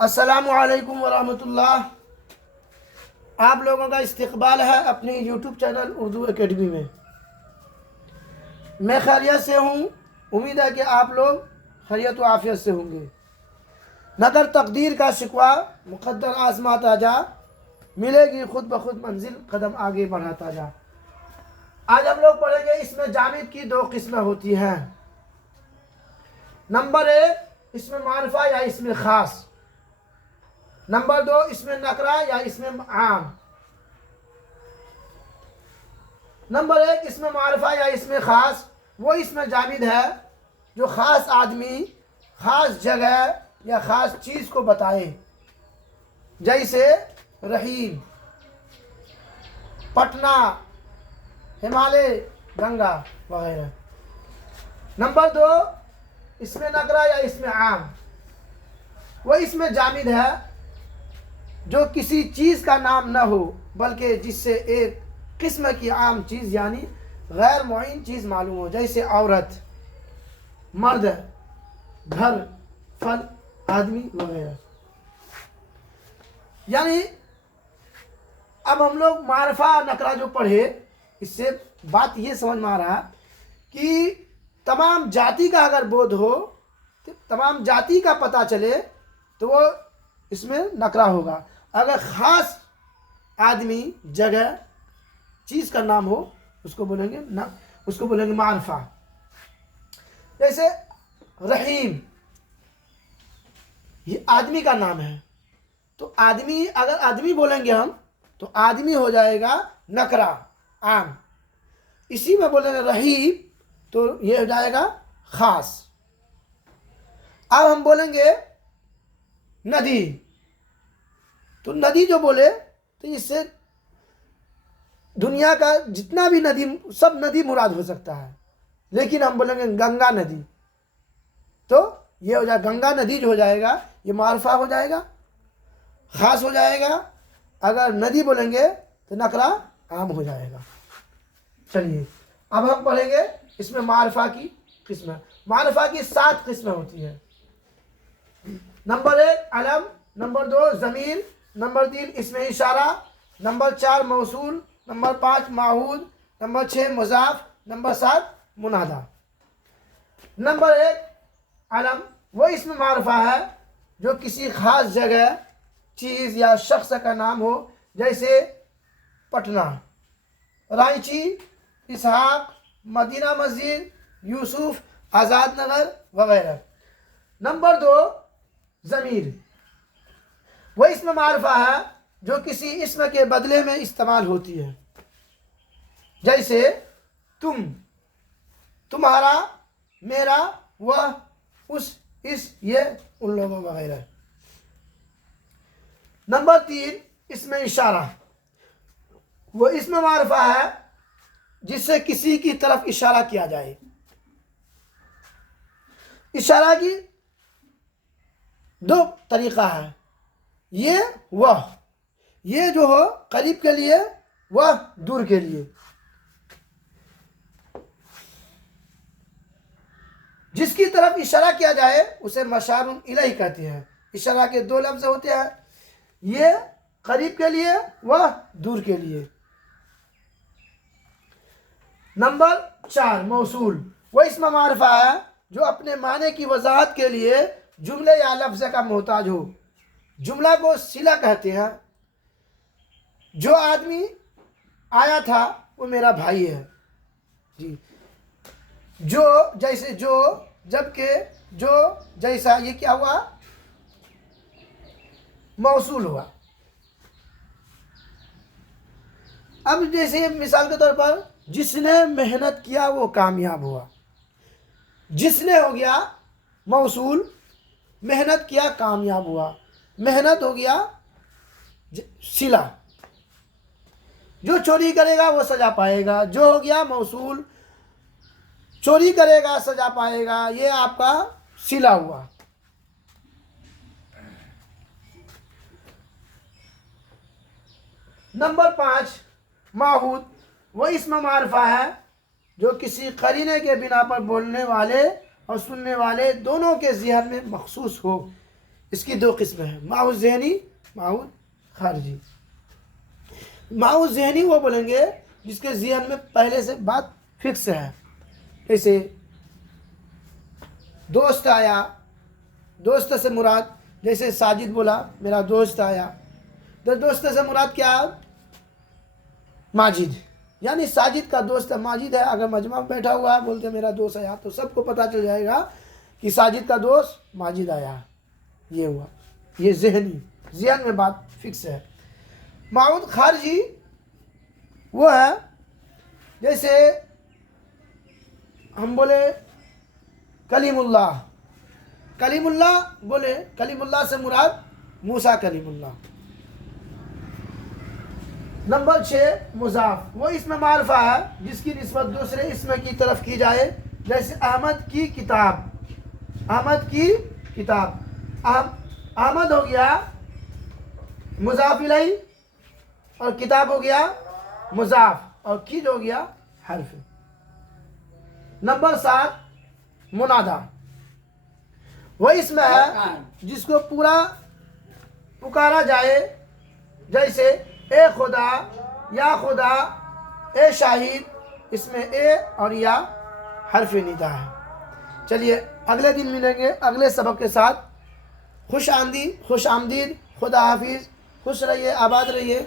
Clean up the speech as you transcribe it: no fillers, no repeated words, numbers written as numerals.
अस्सलामु अलैकुम वरहमतुल्लाह। आप लोगों का इस्तकबाल है अपनी यूट्यूब चैनल उर्दू एकेडमी में। मैं खैरियत से हूँ, उम्मीद है कि आप लोग खैरियत व आफियत से होंगे। नगर तकदीर का शिकवा मुक़द्दर आज़माता जा, मिलेगी खुद ब खुद मंजिल कदम आगे बढ़ाता जा। आज हम लोग पढ़ेंगे इसमें जामिद की दो किस्में होती हैं। नंबर एक, इसमें मारिफा या इसमें ख़ास। नंबर दो, इसमें नकरा या इसमें आम। नंबर एक, इसमें मारिफा या इसमें ख़ास, वो इसमें जामिद है जो ख़ास आदमी, ख़ास जगह या ख़ास चीज़ को बताए, जैसे रहीम, पटना, हिमालय, गंगा वगैरह। नंबर दो, इसमें नकरा या इसमें आम, वो इसमें जामिद है जो किसी चीज़ का नाम न हो बल्कि जिससे एक किस्म की आम चीज़ यानी गैर मुअय्यन चीज़ मालूम हो, जैसे औरत, मर्द, घर, फल, आदमी वगैरह। यानी अब हम लोग मारिफा नकरा जो पढ़े, इससे बात ये समझ में आ रहा कि तमाम जाति का अगर बोध हो, तो तमाम जाति का पता चले, तो वो इसमें नकरा होगा। अगर ख़ास आदमी, जगह, चीज़ का नाम हो, उसको बोलेंगे उसको बोलेंगे मारिफा। जैसे रहीम, ये आदमी का नाम है, तो आदमी, अगर आदमी बोलेंगे हम तो आदमी हो जाएगा नकरा, आम। इसी में बोलेंगे रहीम तो ये हो जाएगा ख़ास। अब हम बोलेंगे नदी, तो नदी जो बोले तो इससे दुनिया का जितना भी नदी, सब नदी मुराद हो सकता है। लेकिन हम बोलेंगे गंगा नदी, तो ये हो जाएगा गंगा नदी जो हो जाएगा, ये मारिफा हो जाएगा, ख़ास हो जाएगा। अगर नदी बोलेंगे तो नकरा आम हो जाएगा। चलिए अब हम पढ़ेंगे इसमें मारिफा की किस्में। मारिफा की 7 किस्में होती हैं। नंबर 1 अलम, नंबर 2 ज़मीर, नंबर 3 इसमें इशारा, नंबर 4 मौसूल, नंबर 5 माहूद, नंबर 6 मुज़ाफ, नंबर 7 मुनादा। नंबर 1 अलम, वो इसमें मारिफा है जो किसी ख़ास जगह, चीज़ या शख्स का नाम हो, जैसे पटना, रांची, इसहाक, मदीना मस्जिद, यूसुफ, आज़ाद नगर वगैरह। नंबर 2 ज़मीर, वो इसमें मारिफा है जो किसी इसम के बदले में इस्तेमाल होती है, जैसे तुम, तुम्हारा, मेरा, वह, उस, इस, ये, उन लोगों वगैरह। नंबर 3 इसमें इशारा, वो इसमें मारिफा है जिससे किसी की तरफ इशारा किया जाए। इशारा की 2 तरीक़ा है, ये वह, ये जो हो करीब के लिए, वह दूर के लिए। जिसकी तरफ इशारा किया जाए उसे मशारुन इलैहि कहते हैं। इशारा के 2 लफ्ज़ होते हैं, ये करीब के लिए, वह दूर के लिए। नंबर 4 मौसूल, वह इसमें मारिफा है जो अपने माने की वजाहत के लिए जुमले या लफ्ज़ का मोहताज हो। जुमला को सिला कहते हैं। जो आदमी आया था वो मेरा भाई है जी। जो, जैसे जो, जबकि, जो, जैसा, ये क्या हुआ, मौसूल हुआ। अब जैसे मिसाल के तौर पर जिसने मेहनत किया वो कामयाब हुआ, जिसने हो गया मौसूल, मेहनत किया कामयाब हुआ, मेहनत हो गया सिला। जो चोरी करेगा वो सजा पाएगा, जो हो गया मौसूल, चोरी करेगा सजा पाएगा, ये आपका सिला हुआ। नंबर 5 माहूद, वो इसमें मारिफा है जो किसी करीने के बिना पर बोलने वाले और सुनने वाले दोनों के ज़हन में मखसूस हो। इसकी दो किस्में हैं, माऊ ज़हनी, माऊ खारजी। माऊ ज़हनी वो बोलेंगे जिसके ज़हन में पहले से बात फिक्स है। जैसे दोस्त आया, दोस्त से मुराद, जैसे साजिद बोला मेरा दोस्त आया, तो दोस्त से मुराद क्या? माजिद, यानी साजिद का दोस्त माजिद है। अगर मजमा में बैठा हुआ है बोलते मेरा दोस्त आया, तो सबको पता चल जाएगा कि साजिद का दोस्त माजिद आया। ये हुआ, ये ज़हनी, ज़हन में बात फिक्स है। माऊद खारजी वो है जैसे हम बोले कलीमुल्लाह, कलीमुल्लाह बोले, कलीमुल्लाह से मुराद मूसा कलीमुल्लाह। नंबर 6 मुज़ाफ, वो इसमें मारफा है जिसकी निस्बत दूसरे इसम की तरफ की जाए। जैसे अहमद की किताब, अहमद की किताब, अहमद हो गया मुज़ाफ इलैहि और किताब हो गया मुज़ाफ, और की हो गया हर्फ। नंबर 7 मुनादा, वो इसमें है जिसको पूरा पुकारा जाए। जैसे ए खुदा, या खुदा, ए शाहिद, इसमें ए और या हर्फ निदा है। चलिए अगले दिन मिलेंगे अगले सबक के साथ। खुश आमदीद, खुदा हाफिज़, खुश रहिए, आबाद रहिए।